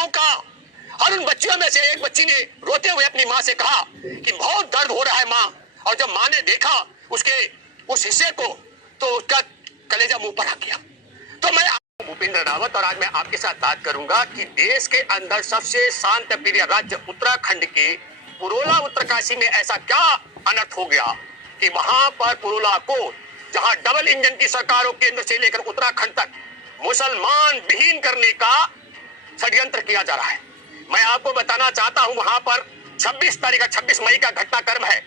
बच्चियों का, और उन बच्चियों में से एक बच्ची ने रोते हुए अपनी माँ से कहा कि बहुत दर्द हो रहा है माँ, और जब माँ ने देखा उसके उस हिस्से को तो उसका कलेजा मुंह पर आ गया। तो मैं भूपेंद्र रावत, और आज मैं आपके साथ बात करूंगा कि देश के अंदर सबसे शांत प्रिय राज्य उत्तराखंड के पुरोला उत्तरकाशी में ऐसा क्या अनर्थ हो गया कि वहां पर पुरोला को, जहां डबल इंजन की सरकारों केंद्र से लेकर उत्तराखंड तक मुसलमान विहीन करने का षड्यंत्र किया जा रहा है। मैं आपको बताना चाहता हूं, वहां पर 26 मई का घटनाक्रम है।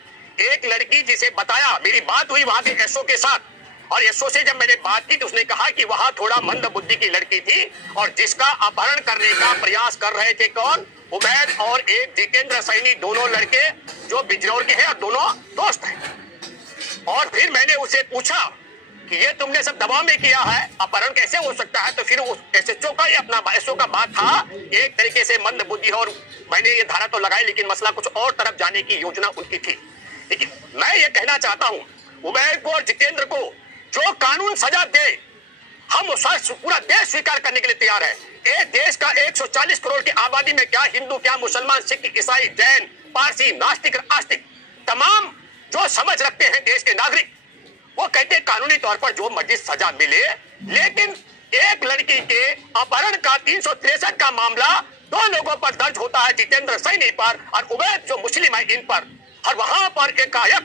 एक लड़की जिसे बताया, मेरी बात हुई वहां के एसओ के साथ, और एसओ से जब मैंने बात की तो उसने कहा कि वहां थोड़ा मंद बुद्धि की लड़की थी और जिसका अपहरण करने का प्रयास कर रहे थे कौन, उमैद और एक जितेंद्र सैनी, दोनों लड़के जो बिजनौर के हैं और दोनों दोस्त हैं। और फिर मैंने उसे पूछा कि ये तुमने सब दबाव में किया है, अपहरण कैसे हो सकता है? तो फिर उस एसएचओ का, ये अपना एसओ का बात था, एक तरीके से मंद बुद्धि, और मैंने ये धारा तो लगाई लेकिन मसला कुछ और तरफ जाने की योजना उनकी थी। लेकिन मैं ये कहना चाहता हूं, उमैद को और जितेंद्र को जो कानून सजा दे, हम पूरा देश स्वीकार करने के लिए तैयार है। एक देश का 140 करोड़ की आबादी में क्या हिंदू, क्या मुसलमान, सिख, ईसाई, जैन, पारसी, नास्तिक, आस्तिक, तमाम जो समझ रखते हैं देश के नागरिक, वो कहते हैं कानूनी तौर पर जो मर्जी सजा मिले, लेकिन एक लड़की के अपहरण का 363 का मामला 2 लोगों पर दर्ज होता है, जितेंद्र सैनी पर और उमैद जो मुस्लिम है इन पर, और वहां पर एकाएक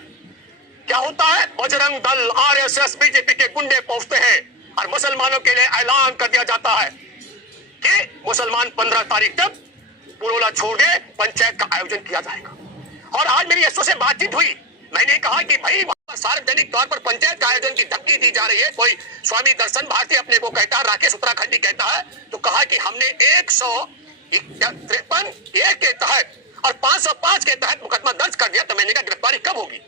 क्या होता है, बजरंग दल, आरएसएस, बीजेपी के गुंडे पहुंचते हैं और मुसलमानों के लिए ऐलान कर दिया जाता है कि मुसलमान 15 तारीख तक पुरोला छोड़ दे, पंचायत का आयोजन किया जाएगा। और आज मेरी एसओ से बातचीत हुई, मैंने कहा कि भाई सार्वजनिक तौर पर पंचायत का आयोजन की धमकी दी जा रही है, कोई स्वामी दर्शन भारती अपने को कहता है, राकेश उत्तराखंडी कहता है, तो कहा कि हमने 153 ए के तहत और 505 के तहत मुकदमा दर्ज कर दिया। तो मैंने कहा गिरफ्तारी कब होगी?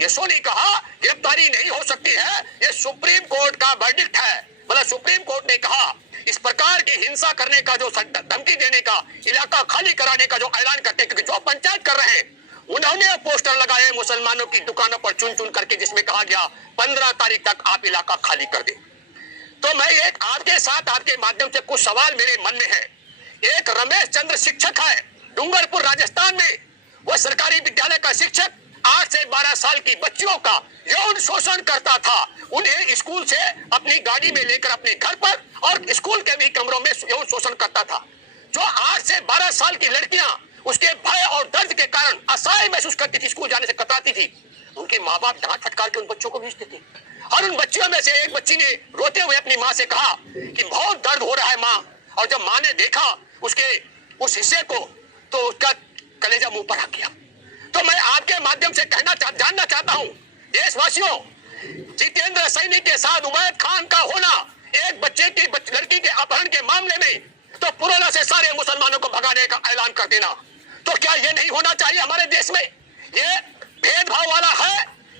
ये सो नहीं कहा गिरफ्तारी नहीं हो सकती है, ये सुप्रीम कोर्ट का वर्डिक्ट है। मतलब सुप्रीम कोर्ट ने कहा इस प्रकार की हिंसा करने का, जो धमकी देने का, इलाका खाली कराने का जो ऐलान करते हैं, क्योंकि जो पंचायत कर रहे हैं उन्होंने पोस्टर लगाए मुसलमानों की दुकानों पर चुन चुन करके, जिसमें कहा गया 15 तारीख तक आप इलाका खाली कर दें। तो मैं एक आपके साथ, आपके माध्यम से कुछ सवाल मेरे मन में है। एक रमेश चंद्र शिक्षक है डूंगरपुर राजस्थान में, वो सरकारी विद्यालय का शिक्षक 8 से 12 साल की बच्चियों का यौन शोषण करता था। उन्हें स्कूल से अपनी गाड़ी में लेकर अपने घर पर और स्कूल के भी कमरों में यौन शोषण करता था। जो 8 से 12 साल की लड़कियां उसके भय और दर्द के कारण असहाय महसूस करती थी, स्कूल जाने से कतराती थी, उनके माँ बाप डांट फटकार के उन बच्चों को भेजते थे। और उन बच्चियों में से एक बच्ची ने रोते हुए अपनी माँ से कहा कि बहुत दर्द हो रहा है माँ, और जब माँ ने देखा उसके उस हिस्से को तो उसका कलेजा मुंह पर आ गया। तो मैं आपके माध्यम से जानना चाहता हूं देशवासियों, जितेंद्र सैनी के साथ उमैद खान का होना एक बच्चे की लड़की के अपहरण के मामले में, तो पुरोला से सारे मुसलमानों को भगाने का ऐलान कर देना, तो क्या ये नहीं होना चाहिए हमारे देश में? ये भेदभाव वाला है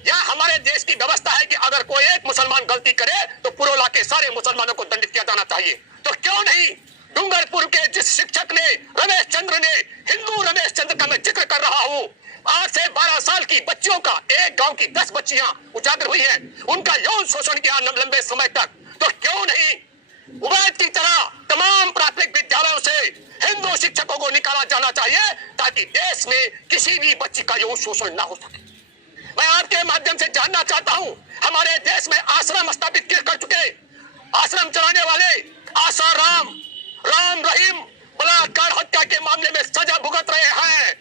या हमारे देश की व्यवस्था है कि अगर कोई एक मुसलमान गलती करे तो पुरोला के सारे मुसलमानों को दंडित किया जाना चाहिए? तो क्यों नहीं डूंगरपुर के जिस शिक्षक ने, रमेश चंद्र ने, हिंदू रमेश चंद्र का मैं जिक्र कर रहा हूं, 8 से 12 साल की बच्चियों का, एक गांव की 10 बच्चियां उजागर हुई हैं, उनका यौन शोषण किया लंबे समय तक, तो क्यों नहीं उमैद की तरह तमाम प्राथमिक विद्यालयों से हिंदू शिक्षकों को निकाला जाना चाहिए, ताकि देश में किसी भी बच्ची का यौन शोषण ना हो सके। मैं आपके माध्यम से जानना चाहता हूं, हमारे देश में आश्रम स्थापित कर चुके, आश्रम चलाने वाले आसाराम, राम रहीम बलात्कार हत्या के मामले में सजा भुगत रहे हैं।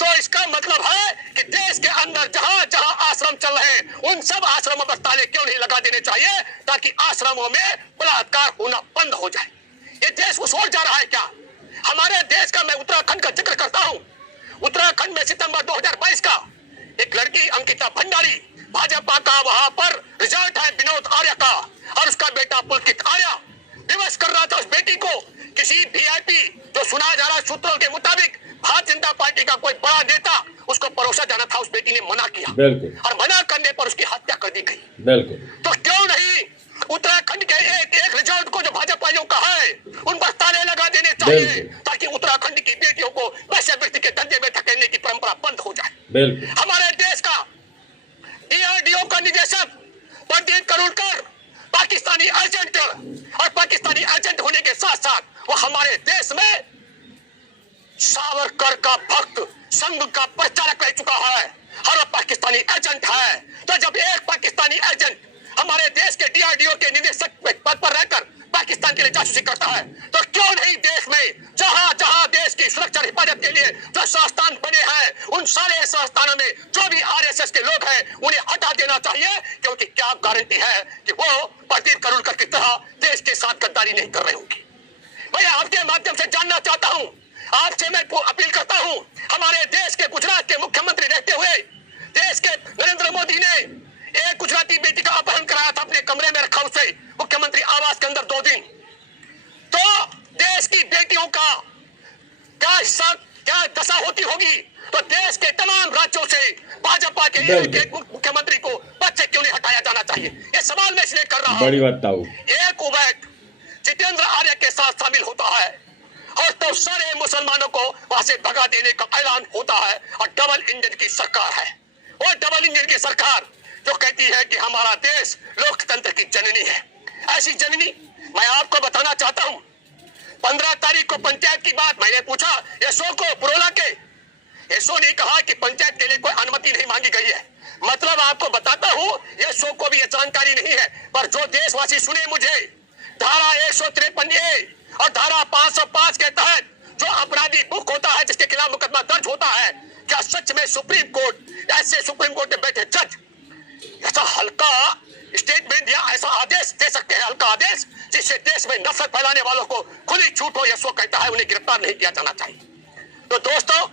तो इसका मतलब है कि देश के अंदर जहां जहां आश्रम चल रहे हैं उन सब आश्रमों पर ताले क्यों नहीं लगा देने चाहिए, ताकि आश्रमों में बलात्कार होना बंद हो जाए। ये देश उस ओर जा रहा है क्या? हमारे देश का, मैं उत्तराखंड का जिक्र करता हूं, उत्तराखंड में सितंबर 2022 का एक लड़की अंकिता भंडारी, भाजपा का वहां पर रिजल्ट है विनोद आर्य का, और उसका बेटा पुलकित आर्य दिवस कर रहा था। उस बेटी को किसी वीआईपी, जो सुना जा रहा सूत्रों के मुताबिक भारतीय जनता पार्टी का कोई बड़ा नेता, उसको परोसा जाना था, उस बेटी ने मना किया और मना करने पर उसकी हत्या कर दी गई। तो क्यों नहीं उत्तराखंड के एक रिजल्ट को जो भाजपाइयों का है उन पर ताले लगा देने चाहिए, ताकि उत्तराखंड की बेटियों को वैश्यवृत्ति के धंधे में धकेलने की परंपरा बंद हो जाए। हमारे देश का डीआरडीओ का निदेशक प्रदीप करुणकर पाकिस्तानी एजेंट, और पाकिस्तानी एजेंट होने के साथ साथ वो हमारे देश में सावरकर का भक्त, संघ का प्रचारक रह चुका है, हर पाकिस्तानी एजेंट है। तो जब एक पाकिस्तानी एजेंट हमारे देश के डीआरडीओ के निदेशक पद पर रहकर पाकिस्तान के लिए जासूसी करता है, तो क्यों नहीं देश में जहां जहां देश की सुरक्षा और हिफाजत के लिए जो संस्थान बने हैं, उन सारे संस्थानों में जो भी आरएसएस के लोग हैं उन्हें हटा देना चाहिए, क्योंकि क्या गारंटी है कि वो प्रदीप करुलकर की तरह देश के साथ गद्दारी नहीं कर रहे होंगे। मैं आपके माध्यम से जानना चाहता हूं, आपसे मैं अपील करता हूं, हमारे देश के गुजरात के मुख्यमंत्री रहते हुए देश के नरेंद्र मोदी ने एक गुजराती बेटी का अपहरण कराया था, अपने कमरे में रखा उसे मुख्यमंत्री आवास के अंदर 2 दिन। तो देश की बेटियों का क्या हिस्सा, क्या दशा होती होगी? तो देश के तमाम राज्यों से भाजपा के एक मुख्यमंत्री को पद से क्यों नहीं हटाया जाना चाहिए? ये सवाल मैं इसलिए कर रहा हूं। बड़ी बताओ, एक उवैद जितेंद्र आर्य के साथ शामिल होता है और तो सारे मुसलमानों को वहां से भगा देने का ऐलान होता है, और डबल इंजन की सरकार है। और डबल इंजन की सरकार जो कहती है कि हमारा देश लोकतंत्र की जननी है, ऐसी जननी मैं आपको बताना चाहता हूं। 15 तारीख को पंचायत की बात मैंने पूछा यशो को, पुरोला के। यशो ने कहा कि पंचायत के लिए कोई अनुमति नहीं मांगी गई है। मतलब आपको बताता हूं, यशो को भी यह जानकारी नहीं है, पर जो देशवासी सुने मुझे, धारा 153A और धारा 505 के तहत जो अपराधी बुक होता है, जिसके खिलाफ मुकदमा दर्ज होता है, क्या सच में सुप्रीम कोर्ट, ऐसे सुप्रीम कोर्ट में बैठे जज ऐसा हल्का स्टेटमेंट या ऐसा आदेश दे सकते हैं, हल्का आदेश जिससे देश में नफरत फैलाने वालों को खुली छूट हो? यशो कहता है उन्हें गिरफ्तार नहीं किया जाना चाहिए। तो दोस्तों,